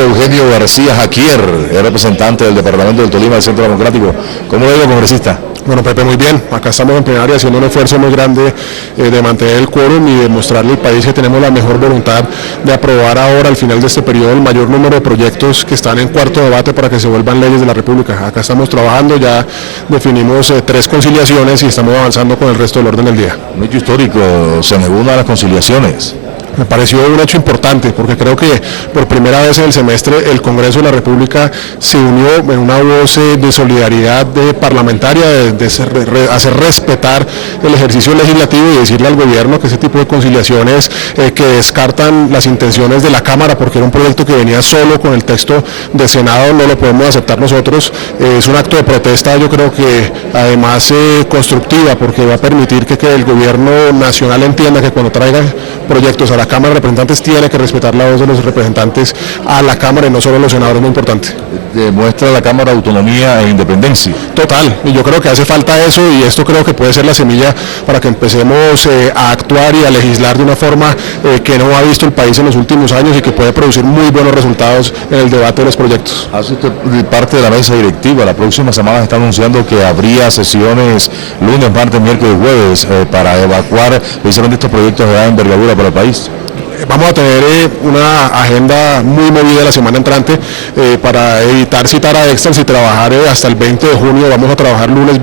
Pierre Eugenio García Jaquier, el representante del Departamento del Tolima del Centro Democrático. ¿Cómo le digo, congresista? Bueno, Pepe, muy bien. Acá estamos en plenaria haciendo un esfuerzo muy grande de mantener el quórum y de mostrarle al país que tenemos la mejor voluntad de aprobar ahora, al final de este periodo, el mayor número de proyectos que están en cuarto debate para que se vuelvan leyes de la República. Acá estamos trabajando, ya definimos 3 conciliaciones y estamos avanzando con el resto del orden del día. Un hecho histórico, se negó una de las conciliaciones. Me pareció un hecho importante porque creo que por primera vez en el semestre el Congreso de la República se unió en una voz de solidaridad parlamentaria, de hacer respetar el ejercicio legislativo y decirle al gobierno que ese tipo de conciliaciones que descartan las intenciones de la Cámara, porque era un proyecto que venía solo con el texto del Senado, no lo podemos aceptar nosotros. Es un acto de protesta, yo creo que además constructiva, porque va a permitir que el gobierno nacional entienda que cuando traiga proyectos a la Cámara de Representantes tiene que respetar la voz de los representantes a la Cámara y no solo los senadores, muy importante. Demuestra la Cámara autonomía e independencia. Total, y yo creo que hace falta eso, y esto creo que puede ser la semilla para que empecemos a actuar y a legislar de una forma que no ha visto el país en los últimos años y que puede producir muy buenos resultados en el debate de los proyectos. Hace usted parte de la mesa directiva. La próxima semana se está anunciando que habría sesiones lunes, martes, miércoles y jueves para evacuar precisamente estos proyectos de gran envergadura para el país. Vamos a tener una agenda muy movida la semana entrante para evitar citar a extras y trabajar hasta el 20 de junio. Vamos a trabajar lunes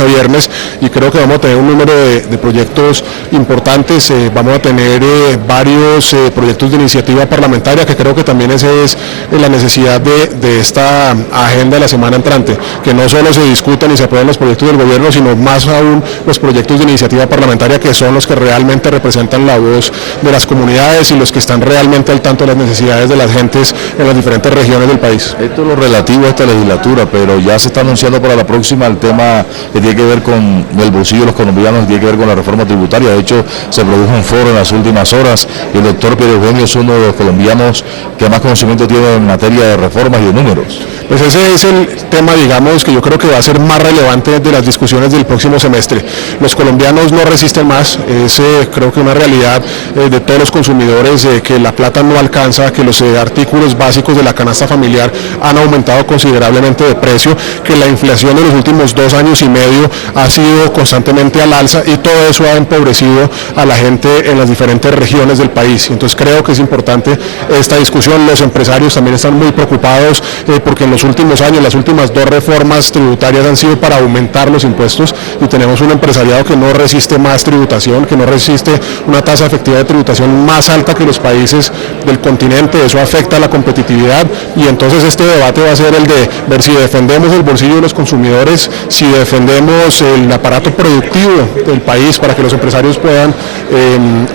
a viernes, y creo que vamos a tener un número de proyectos importantes. Vamos a tener varios proyectos de iniciativa parlamentaria, que creo que también esa es la necesidad de esta agenda de la semana entrante, que no solo se discutan y se aprueben los proyectos del gobierno, sino más aún los proyectos de iniciativa parlamentaria, que son los que realmente representan la voz de las comunidades y los que están realmente al tanto de las necesidades de las gentes en las diferentes regiones del país. Esto es lo relativo a esta legislatura, pero ya se está anunciando para la próxima el tema que tiene que ver con el bolsillo de los colombianos, que tiene que ver con la reforma tributaria. De hecho, se produjo un foro en las últimas horas y el doctor Pierre Eugenio es uno de los colombianos que más conocimiento tiene en materia de reformas y de números. Pues ese es el tema, digamos, que yo creo que va a ser más relevante de las discusiones del próximo semestre. Los colombianos no resisten más, es creo que una realidad de todos los consumidores, que la plata no alcanza, que los artículos básicos de la canasta familiar han aumentado considerablemente de precio, que la inflación en los últimos 2 años y medio ha sido constantemente al alza, y todo eso ha empobrecido a la gente en las diferentes regiones del país. Entonces creo que es importante esta discusión. Los empresarios también están muy preocupados porque en los últimos años, las últimas 2 reformas tributarias han sido para aumentar los impuestos, y tenemos un empresariado que no resiste más tributación, que no resiste una tasa efectiva de tributación más alta que los países del continente. Eso afecta a la competitividad, y entonces este debate va a ser el de ver si defendemos el bolsillo de los consumidores, si defendemos el aparato productivo del país para que los empresarios puedan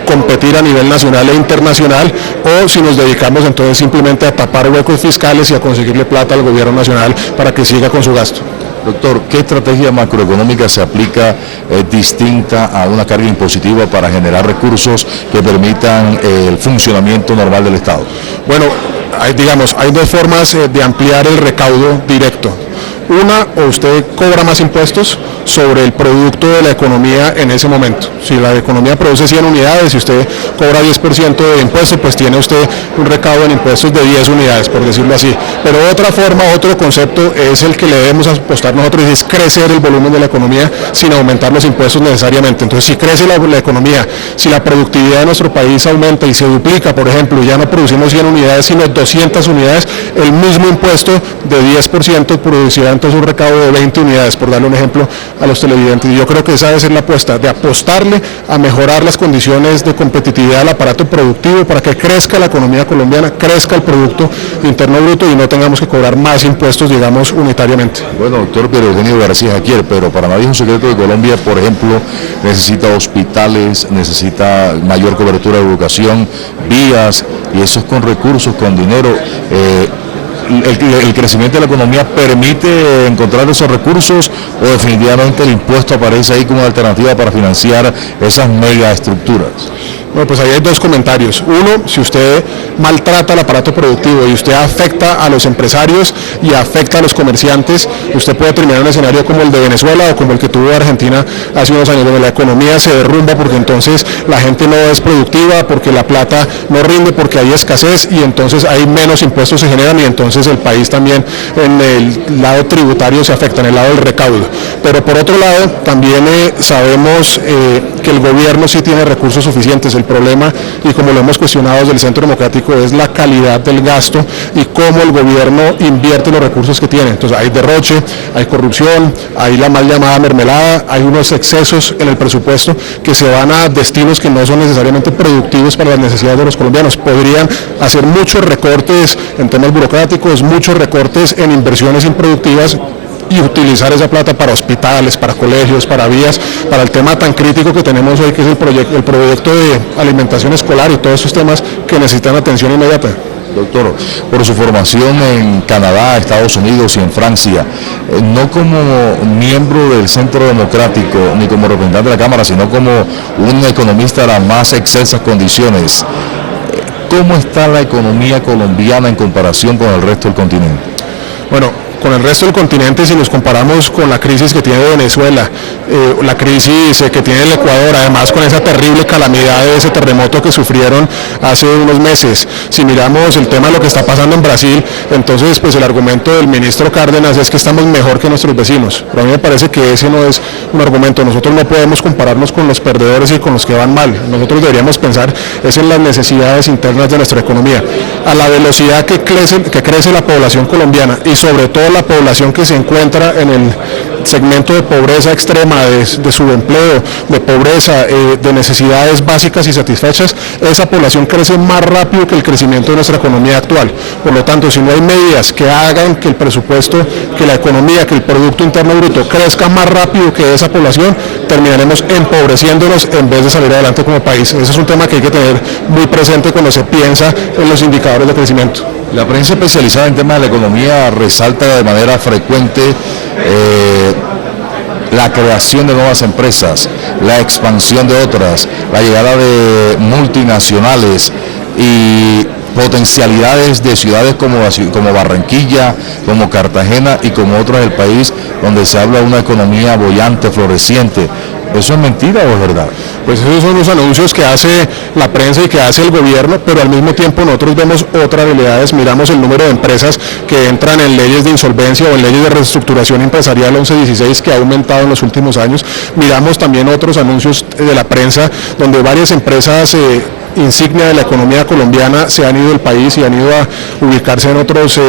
competir a nivel nacional e internacional, o si nos dedicamos entonces simplemente a tapar huecos fiscales y a conseguirle plata al gobierno nacional para que siga con su gasto. Doctor, ¿qué estrategia macroeconómica se aplica distinta a una carga impositiva para generar recursos que permitan el funcionamiento normal del Estado? Bueno, hay 2 formas de ampliar el recaudo directo. Una, o usted cobra más impuestos sobre el producto de la economía en ese momento. Si la economía produce 100 unidades y usted cobra 10% de impuestos, pues tiene usted un recaudo en impuestos de 10 unidades, por decirlo así. Pero otra forma, otro concepto es el que le debemos apostar nosotros, es crecer el volumen de la economía sin aumentar los impuestos necesariamente. Entonces, si crece la economía, si la productividad de nuestro país aumenta y se duplica, por ejemplo, y ya no producimos 100 unidades, sino 200 unidades, el mismo impuesto de 10% producirá entonces un recaudo de 20 unidades, por darle un ejemplo a los televidentes. Y yo creo que esa debe ser la apuesta, de apostarle a mejorar las condiciones de competitividad del aparato productivo para que crezca la economía colombiana, crezca el Producto Interno Bruto y no tengamos que cobrar más impuestos, digamos, unitariamente. Bueno, doctor Pierre Eugenio García Jaquier, pero para nadie es un secreto que Colombia, por ejemplo, necesita hospitales, necesita mayor cobertura de educación, vías, y eso es con recursos, con dinero. El crecimiento de la economía permite encontrar esos recursos, o definitivamente el impuesto aparece ahí como alternativa para financiar esas megaestructuras? Bueno, pues ahí hay dos comentarios. Uno, si usted maltrata el aparato productivo y usted afecta a los empresarios y afecta a los comerciantes, usted puede terminar en un escenario como el de Venezuela o como el que tuvo Argentina hace unos años, donde la economía se derrumba porque entonces la gente no es productiva, porque la plata no rinde, porque hay escasez y entonces hay menos impuestos se generan y entonces el país también en el lado tributario se afecta, en el lado del recaudo. Pero por otro lado, también sabemos que el gobierno sí tiene recursos suficientes. El problema, y como lo hemos cuestionado desde el Centro Democrático, es la calidad del gasto y cómo el gobierno invierte los recursos que tiene. Entonces hay derroche, hay corrupción, hay la mal llamada mermelada, hay unos excesos en el presupuesto que se van a destinos que no son necesariamente productivos para las necesidades de los colombianos. Podrían hacer muchos recortes en temas burocráticos, muchos recortes en inversiones improductivas y utilizar esa plata para hospitales, para colegios, para vías, para el tema tan crítico que tenemos hoy, que es el proyecto de alimentación escolar y todos esos temas que necesitan atención inmediata. Doctor, por su formación en Canadá, Estados Unidos y en Francia, no como miembro del Centro Democrático ni como representante de la Cámara, sino como un economista de las más excelsas condiciones, ¿cómo está la economía colombiana en comparación con el resto del continente? Bueno, con el resto del continente, si nos comparamos con la crisis que tiene Venezuela, la crisis que tiene el Ecuador, además con esa terrible calamidad de ese terremoto que sufrieron hace unos meses, si miramos el tema de lo que está pasando en Brasil, entonces pues el argumento del ministro Cárdenas es que estamos mejor que nuestros vecinos, pero a mí me parece que ese no es un argumento. Nosotros no podemos compararnos con los perdedores y con los que van mal. Nosotros deberíamos pensar es en las necesidades internas de nuestra economía. A la velocidad que crece la población colombiana y sobre todo la población que se encuentra en el segmento de pobreza extrema, de subempleo, de pobreza, de necesidades básicas y satisfechas, esa población crece más rápido que el crecimiento de nuestra economía actual. Por lo tanto, si no hay medidas que hagan que el presupuesto, que la economía, que el Producto Interno Bruto crezca más rápido que esa población, terminaremos empobreciéndonos en vez de salir adelante como país. Ese es un tema que hay que tener muy presente cuando se piensa en los indicadores de crecimiento. La prensa especializada en temas de la economía resalta de manera frecuente la creación de nuevas empresas, la expansión de otras, la llegada de multinacionales y potencialidades de ciudades como Barranquilla, como Cartagena y como otras del país, donde se habla de una economía boyante, floreciente. ¿Eso es mentira o es verdad? Pues esos son los anuncios que hace la prensa y que hace el gobierno, pero al mismo tiempo nosotros vemos otras realidades. Miramos el número de empresas que entran en leyes de insolvencia o en leyes de reestructuración empresarial 1116, que ha aumentado en los últimos años. Miramos también otros anuncios de la prensa donde varias empresas insignia de la economía colombiana se han ido del país y han ido a ubicarse en otras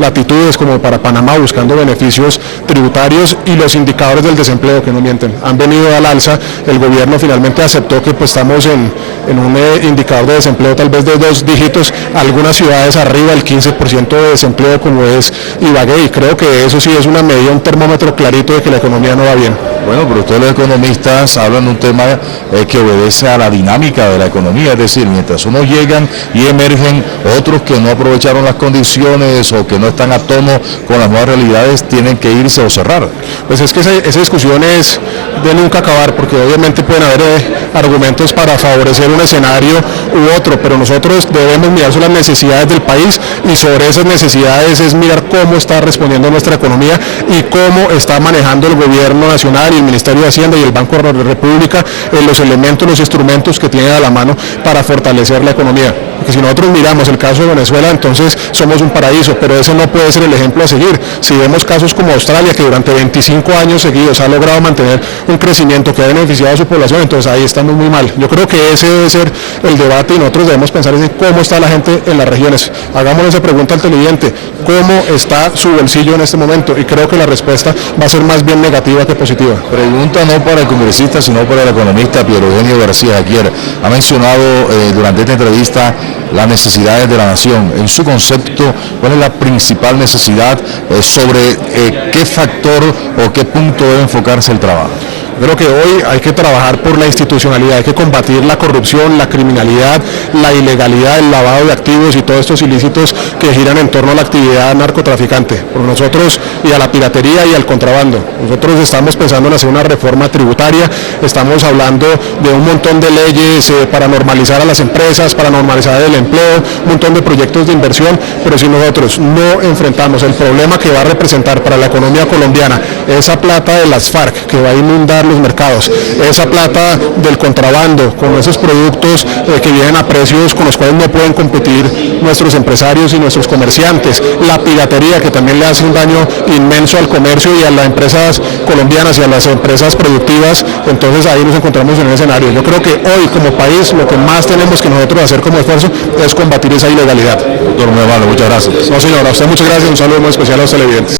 latitudes como para Panamá buscando beneficios tributarios, y los indicadores del desempleo que no mienten, han venido al alza. El gobierno finalmente aceptó que pues estamos en un indicador de desempleo tal vez de 2 dígitos, algunas ciudades arriba del 15% de desempleo como es Ibagué, y creo que eso sí es una medida, un termómetro clarito de que la economía no va bien. Bueno, pero ustedes los economistas hablan de un tema que obedece a la dinámica de la economía, es decir, mientras unos llegan y emergen, otros que no aprovecharon las condiciones o que no están a tono con las nuevas realidades tienen que irse o cerrar. Pues es que esa discusión es de nunca acabar, porque obviamente pueden haber argumentos para favorecer un escenario u otro, pero nosotros debemos mirar sobre las necesidades del país, y sobre esas necesidades es mirar cómo está respondiendo nuestra economía y cómo está manejando el gobierno nacional y el Ministerio de Hacienda y el Banco de la República los elementos, los instrumentos que tienen a la mano para fortalecer la economía. Porque si nosotros miramos el caso de Venezuela, entonces somos un paraíso, pero ese no puede ser el ejemplo a seguir. Si vemos casos como Australia, que durante 25 años seguidos ha logrado mantener un crecimiento que ha beneficiado a su población, entonces ahí estamos muy mal. Yo creo que ese debe ser el debate, y nosotros debemos pensar en cómo está la gente en las regiones. Hagámosle esa pregunta al televidente: ¿cómo está su bolsillo en este momento? Y creo que la respuesta va a ser más bien negativa que positiva. Pregunta no para el congresista, sino para el economista Piero Eugenio García Jaquier. Ha mencionado durante esta entrevista las necesidades de la nación. En su concepto, ¿cuál es la principal necesidad sobre qué factor o qué punto debe enfocarse el trabajo? Creo que hoy hay que trabajar por la institucionalidad, hay que combatir la corrupción, la criminalidad, la ilegalidad, el lavado de activos y todos estos ilícitos que giran en torno a la actividad narcotraficante, por nosotros y a la piratería y al contrabando. Nosotros estamos pensando en hacer una reforma tributaria, estamos hablando de un montón de leyes para normalizar a las empresas, para normalizar el empleo, un montón de proyectos de inversión, pero si nosotros no enfrentamos el problema que va a representar para la economía colombiana esa plata de las FARC que va a inundar los mercados, esa plata del contrabando con esos productos que vienen a precios con los cuales no pueden competir nuestros empresarios y nuestros comerciantes, la piratería que también le hace un daño inmenso al comercio y a las empresas colombianas y a las empresas productivas, entonces ahí nos encontramos en el escenario. Yo creo que hoy como país lo que más tenemos que nosotros hacer como esfuerzo es combatir esa ilegalidad. Doctor Medavalo, muchas gracias. No señora, a usted muchas gracias, un saludo muy especial a los televidentes.